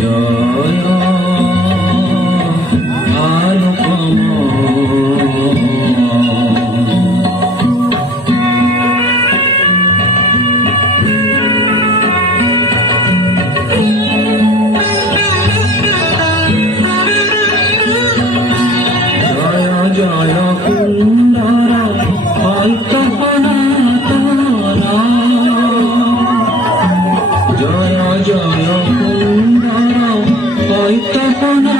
জয় আলোকময়। জয় কুন্দর অল্পনাতনা, জয় জয় কুন্দর অল্পনাতনা,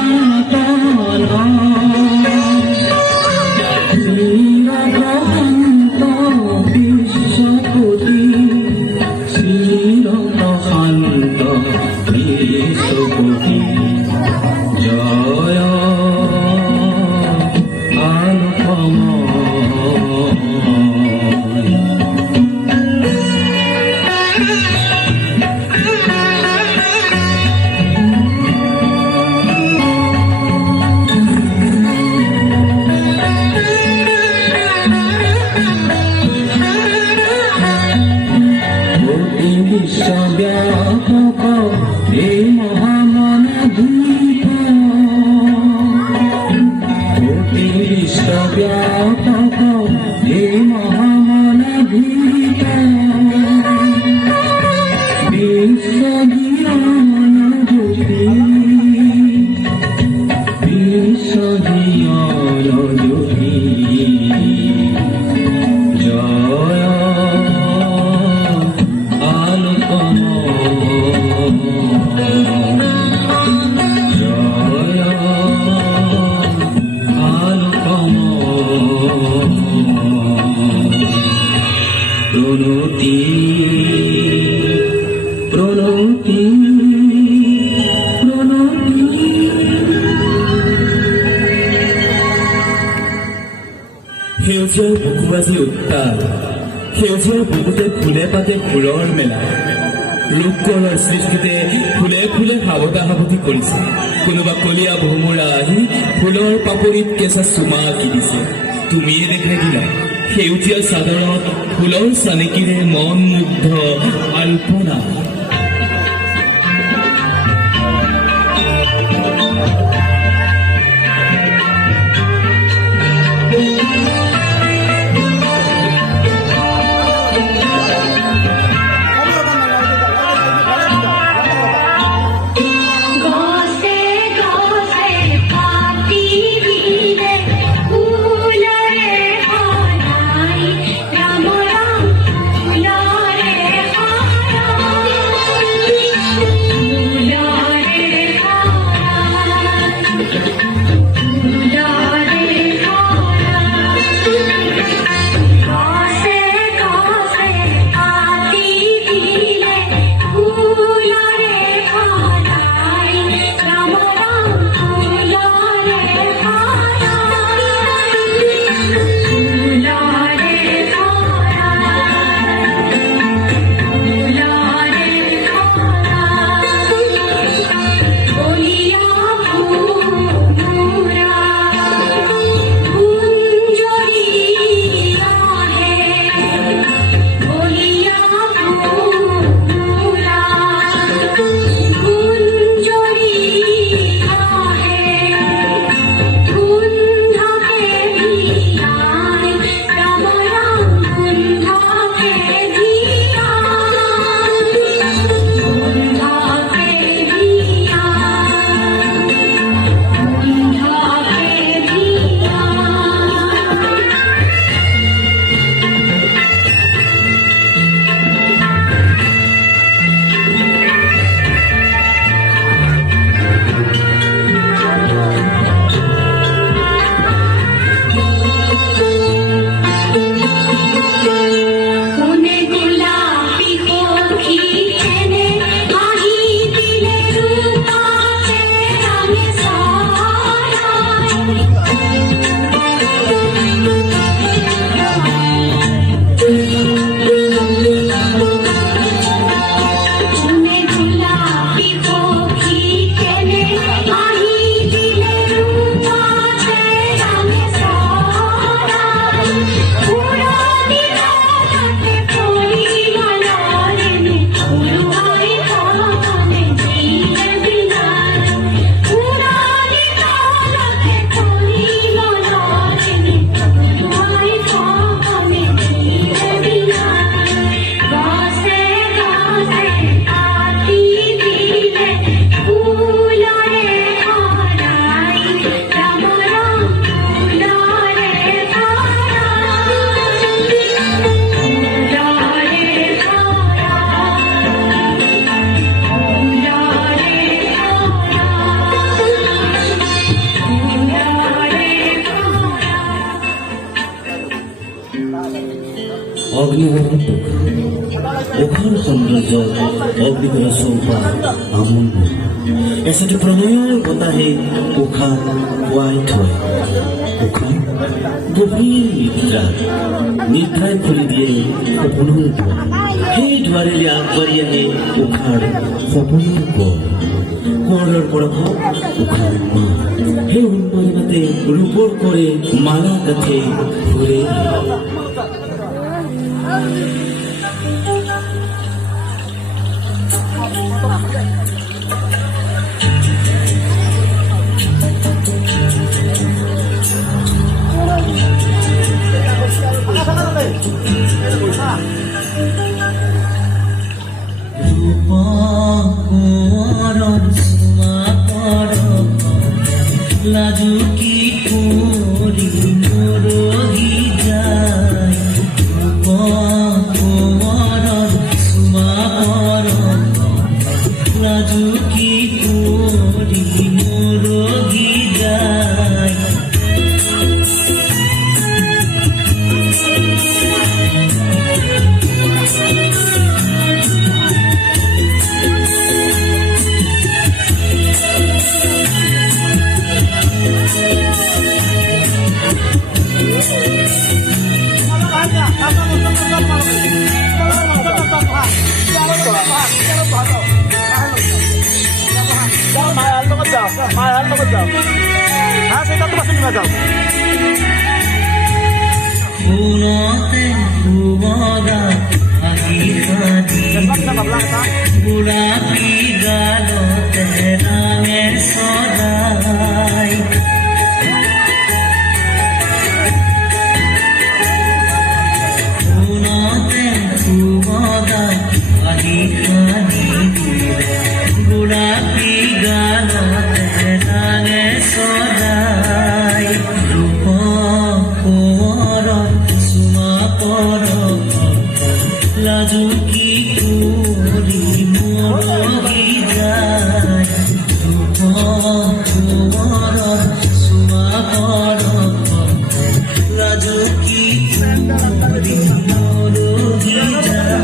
শ্রীরকান্ত বিশ্বপতি, শ্রীরকান্ত বিশ্বপতি। জয় বিশ্বব্যাপক এই মহামনদীপ, কোটি বিশ্বব্যাপক এই মহামনদীপ, বিশ্বজ্ঞান জ্যোতি, বিশ্বজ্ঞান জ্যোতি। জয় প্রণতি প্রণতি প্রণতি। সেউজীয়া বুকুবাজি উত্তাল, সেউজীয়া বুকুতে ফুলে পাতে ফুলৰ মেলা, ৰূপকলৰ সৃষ্টিতে ফুলে ফুলে সাৱতা সাৱতি কৰিছে। কোনোবা কলীয়া ভোমোৰা আহি ফুলৰ পাপৰিত কেঁচা চুমা আঁকি দিছে। তুমিয়ে দেখাই দিলা সেউজীয়া চাদৰত ফুলৰ চানেকিৰে মন মুগ্ধ আল্পনা। উখাৰ সৌন্দৰ্য অগ্নিকুল চৌপা আমোল এচাটি প্ৰণয়ৰ বতাহে উশা পুৱাই থয় উশা গভীৰ নিদ্ৰাই খুলি দিয়ে সপোনৰ দুৱাৰ সেই দুৱাৰেৰে আগবাঢ়ি আহে উশাৰ সপোনৰ কোঁৱৰৰ পৰা হওক উশাৰ মা সেই উন্মাদে মাতে ৰূপৰ কৰে মালা কাঠে ঘূৰে লাজু কি করি মরহি যায় সুমা পর লাজু কি করি মরহি যায় mahal naman daw. Ha, sa ito ba sila daw? ফুলতে ফুবগা আহি গোলাপী গালতে রাঙে সদাই ফুলতে ফুবগা আহি গোলাপী গালতে রাঙে সদাই রূপ লাজু কি করি মরহি যায় সুমা পর লাজু কি করি মরহি যায়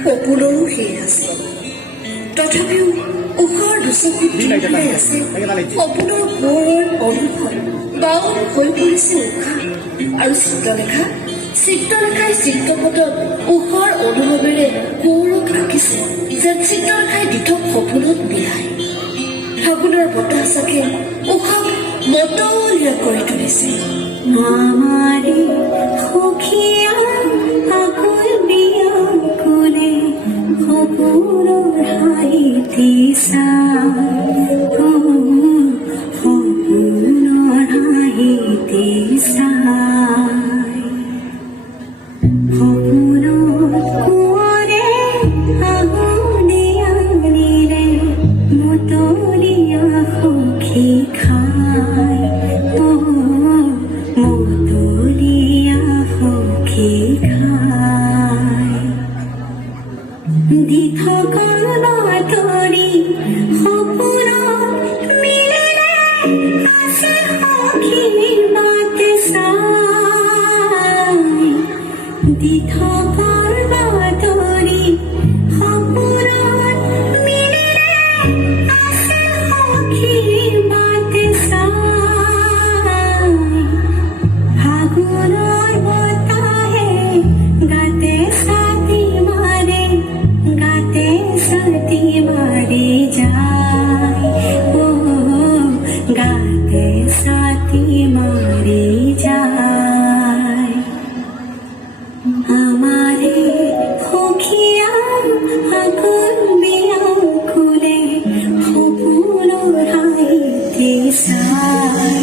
সপোনৰো শেষ আছে তথাপিও উষৰ দুচকুত আছে সপোনৰ পোহৰৰ অনুভৱ বাউল হৈ পৰিছে উষা আৰু চিত্ৰলেখাই চিত্ৰপটত উষৰ অনুভৱেৰে গৌৰৱ আঁকিছে যেন চিত্ৰলেখাই দিঠক সপোনত মিলাই ফাগুনৰ বতাহ চাকে উষাক মতলীয়া কৰি তুলিছে আমাৰে সখিয়া আকুল বিয়া কোলে সপোনৰ হাঁহিতে সপোনৰ হাঁহিতে সপোনৰ কোঁৱৰে আগুনে আঙিৰে মতলীয়া সখী খাই মতলীয়া সখী খাই দি থকা বাতৰি সপোনত থকাৰ বাতৰি সপোনত মিলিলে আছে সখীৰ বাটে চাই ফাগুনৰ বতাহে গাতে ছাতি মাৰে যায় গাতে ছাতি মাৰি যায় আমাৰে সখীয়া আগুন বিয়া খুলে সপোনৰ হাঁহিতে চাই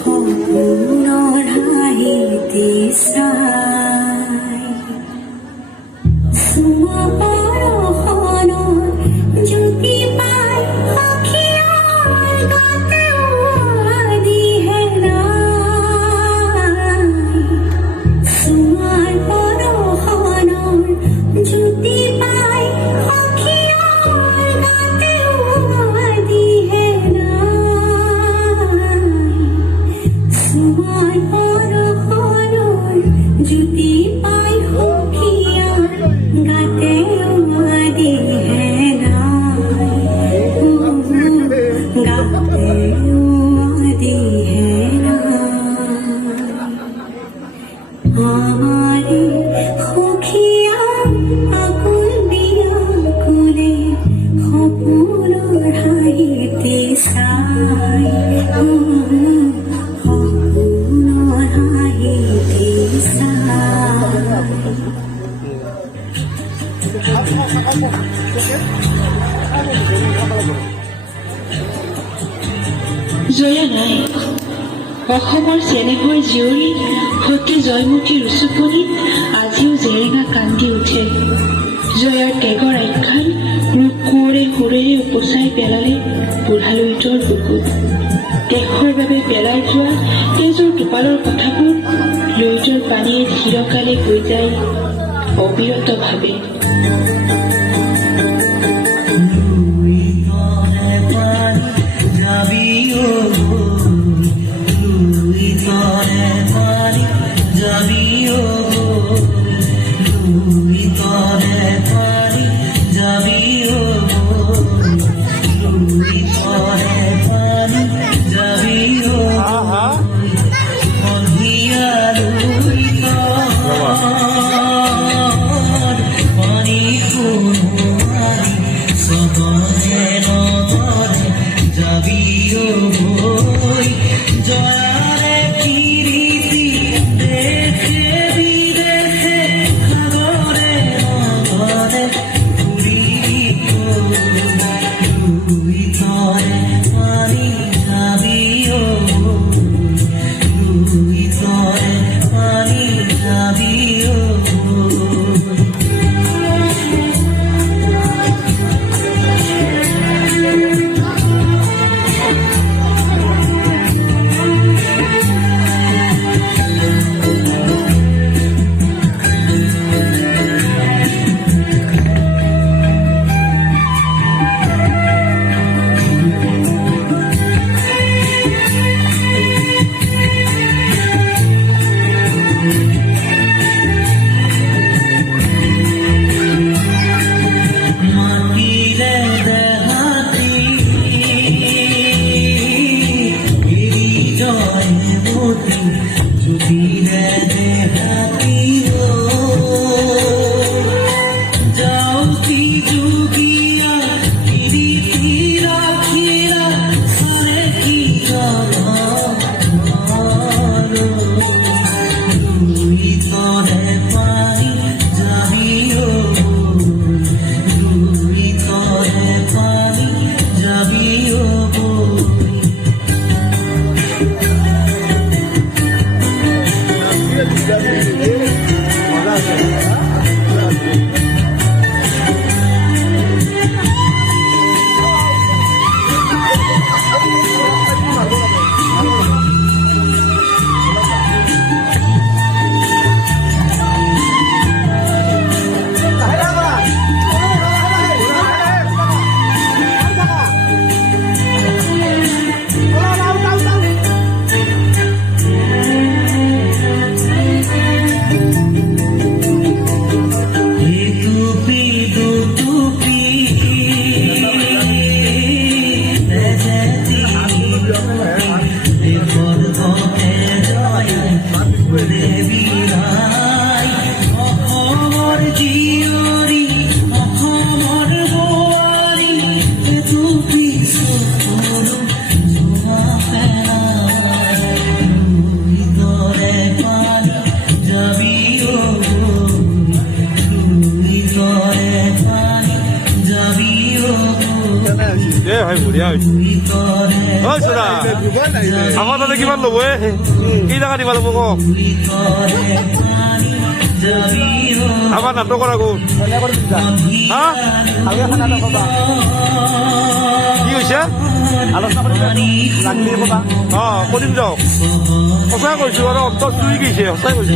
সপোনৰ হাঁহিতে চাই চুমা বৰষুণত জ্যোতি পাই সখীয়াৰ গাতে দিহে নাই চুমাৰ বৰষুণৰ জ্যোতি পাই সখীয়াৰ গাতে দিহে নাই চুমাৰ বৰষুণৰ জ্যোতি পাই সখীয়াৰ গাতে দিহে নাই গাতে দিহে নাই আমাৰে সখীয়া আকুল বিয়া খুলে সপোনৰ হাঁহিতে চাই সপোনৰ হাঁহিতে চাই জয়া নাই অসমৰ চেনেহৰ জীয়ৰী সতী জয়মতীৰ উচুপনিত আজিও জেৰেঙা কান্দি উঠে জয়াৰ ত্যাগৰ আখ্যান ৰূপ কোঁৱৰে সুৰেৰে উপচাই পেলালে বুঢ়ালুইতৰ বুকুত দেশৰ বাবে পেলাই যোৱা এইযোৰ টোপালৰ কথাবোৰ লুইতৰ পানীয়ে চিৰকালে হৈ যায় অবিৰতভাৱে ঐ চোৰা আমাৰ তাতে কিমান ল'ব কি টকা দিব ল'ব কওক আমাৰ নাটকৰ আগত হা কি হৈছে অঁ কৰিম যাওক সঁচাই কৈছো আৰু অন্তত চুই গৈছে সঁচাই কৈছো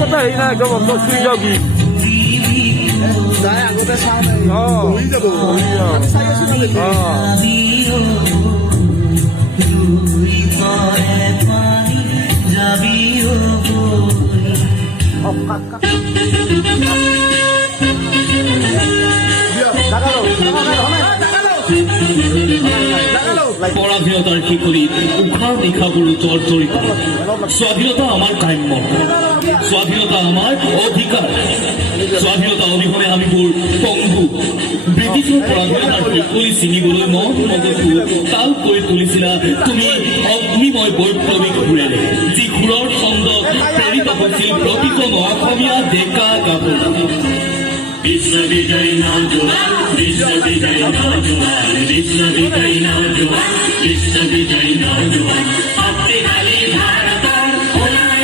কথা হেৰি নাই একদম অন্তত চুই যাওক কি পৰাধীনতাৰ শিকলিত উশাহ নিশাবোৰো জৰ্জৰিত স্বাধীনতা আমাৰ কাম্য স্বাধীনতা আমাৰ অধিকাৰ স্বাধীনতা অবিহনে আমিবোৰ পংগু ব্ৰিটিছৰ পৰাধীনতাৰ শিকলি ছিঙিবলৈ মন মগজু তাল কৰি তুলিছিলা তুমি অগ্নিময় বৈপ্লৱিক সুৰেৰে যি সুৰৰ ছন্দত প্ৰেৰিত হৈছিল প্ৰতিজন অসমীয়া ডেকা গাভৰু বিশ্ববিজয়ী নৌজোৱান বিশ্ববিজয়ী নৌজোৱান বিশ্ববিজয়ী নৌজোৱান বিশ্ববিজয়ী নৌজোৱান শক্তিশালী ভাৰতৰ ওলাই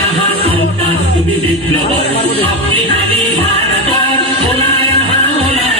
আহা সন্তান তুমি বিপ্লৱৰ শক্তিশালী ভাৰতৰ ওলাই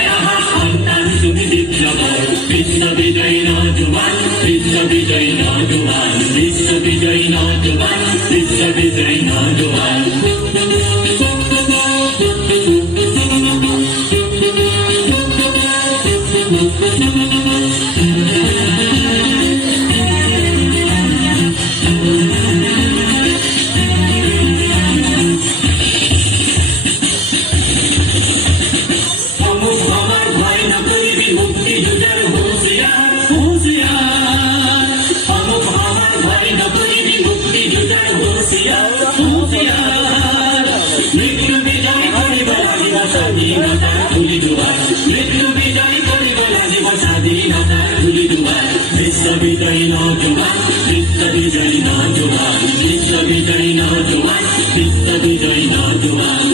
আহা সন্তান তুমি বিপ্লৱৰ বিশ্ববিজয়ী নৌজোৱান বিশ্ববিজয়ী নৌজোৱান বিশ্ববিজয়ী নৌজোৱান বিশ্ববিজয়ী নৌজোৱান বিশ্ববিজয়ী নৌজোৱান বিশ্ববিজয়ী নৌজোৱান বিশ্ববিজয়ী নৌজোৱান বিশ্ববিজয়ী নৌজোৱান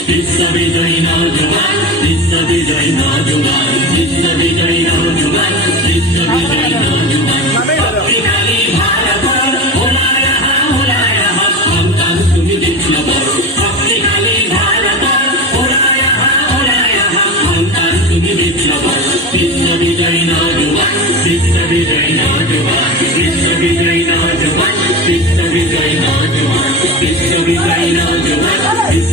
বিশ্ববিজয়ী নৌজোৱান বিশ্ববিজয়ী নৌজোৱান বিশ্ববিজয়ী নৌজোৱান বিশ্ববিজয়ী নৌজোৱান শক্তিশালী ভাৰতৰ ওলাই আহা সন্তান তুমি বিপ্লৱৰ শক্তিশালী ভাৰতৰ ওলাই আহা সন্তান তুমি বিপ্লৱৰ বিশ্ববিজয়ী নৌজোৱান বিশ্ববিজয়ী নৌজোৱান বিশ্ববিজয়ী নৌজোৱান বিশ্ববিজয়ী নৌজোৱান বিশ্ববিজয়ী নৌজোৱান বিশ্ববিজয়ী নৌজোৱান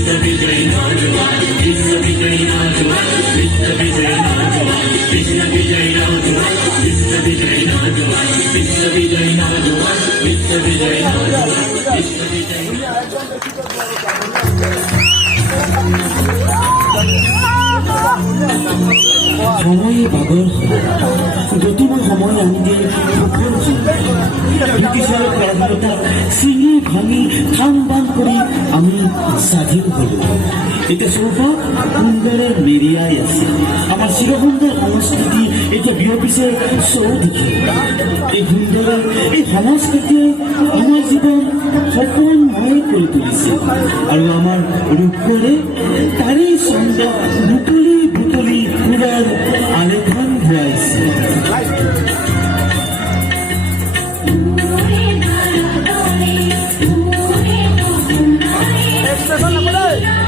বিশ্ববিজয়ী নৌজোৱান বিশ্ববিজয়ী নৌজোৱান বিশ্ববিজয়ী নৌজোৱান বিশ্ববিজয়ী নৌজোৱান বিশ্ববিজয়ী নৌজোৱান বিশ্ববিজয়ী নৌজোৱান বিশ্ববিজয়ী সময়ে বাগৰ গতিময় সময় আনি দিয়ে ব্ৰিটিছৰ পৰাধীনতা ছিঙি ভাঙি থান বান কৰি আমি স্বাধীন হলো এতিয়া চৌপাশ সুন্দৰে মেৰিয়াই আছে আমাৰ চিৰসুন্দৰ সংস্কৃতি এতিয়া বিয়পিছে চৌদিশে এই সুন্দৰ এই সংস্কৃতিয়ে আমাৰ জীৱন সপোনময় কৰি তুলিছে আৰু আমাৰ ৰূপৰে তাৰেই ছন্দ বুটলি বুটলি পুনৰ আলেখন ধুৱাইছে Yeah.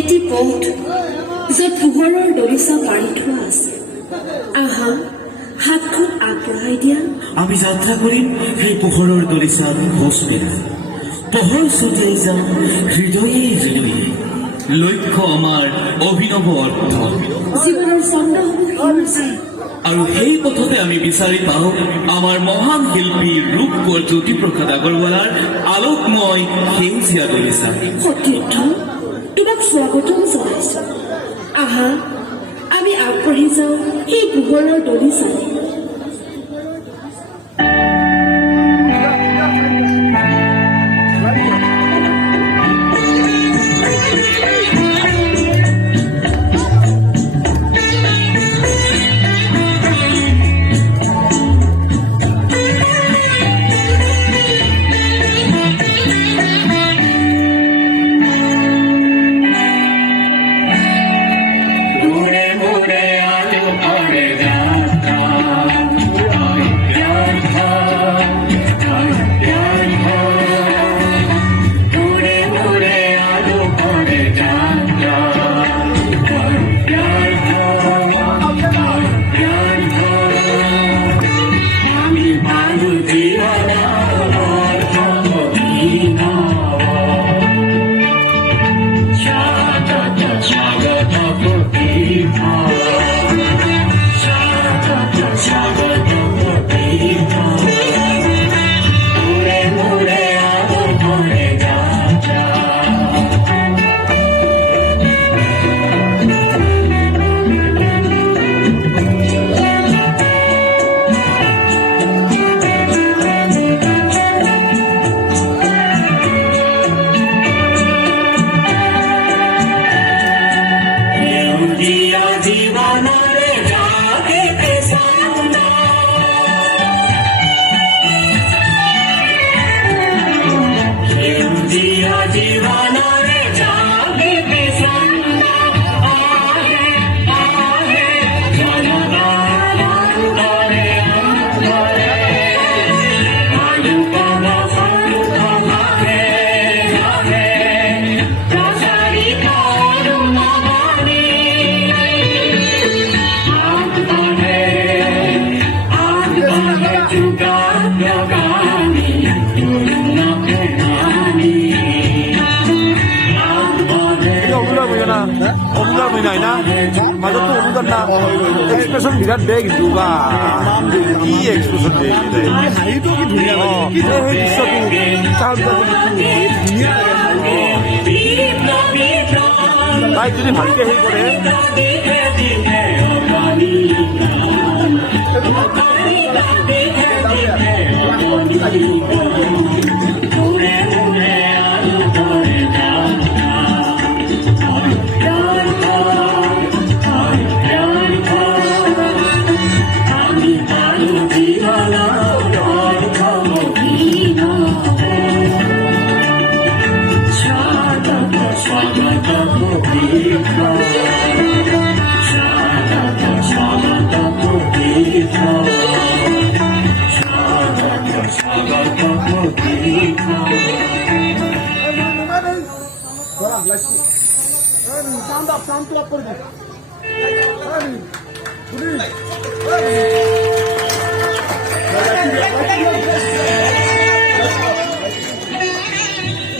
এটি পথ য'ত পোহৰৰ দলিচা পাৰি থোৱা আছে। আহা, হাতখন আগবঢ়াই দিয়া। আমি যাত্ৰা কৰিম সেই পোহৰৰ দলিচাত খোজ পেলাই। পোহৰ ছটিয়াই যাম হৃদয়ে হৃদয়ে। লক্ষ্য আমাৰ অভিনৱ অৰ্থ। জীৱনৰ ছন্দসমূহ সেউজীয়া। আৰু সেই পথতে আমি বিচাৰি পাওঁ আমাৰ মহান শিল্পী ৰূপকোঁৱৰ জ্যোতিপ্ৰসাদ আগৰৱালাৰ আলোকময় সেউজীয়া দলিচা। সতীৰ্থ, তোমাক স্বাগতম জনাইছো। আহা, আমি আগবাঢ়ি যাওঁ সেই পোহৰৰ দলিচালে। মাজতো অনুদান না এক্সপ্ৰেছন বিৰাট বেয়া কিন্তু বা কি এক্সপ্ৰেছন দিয়ে সেই দৃশ্যটো তাই যদি ভালকে হেৰি কৰে Sound up,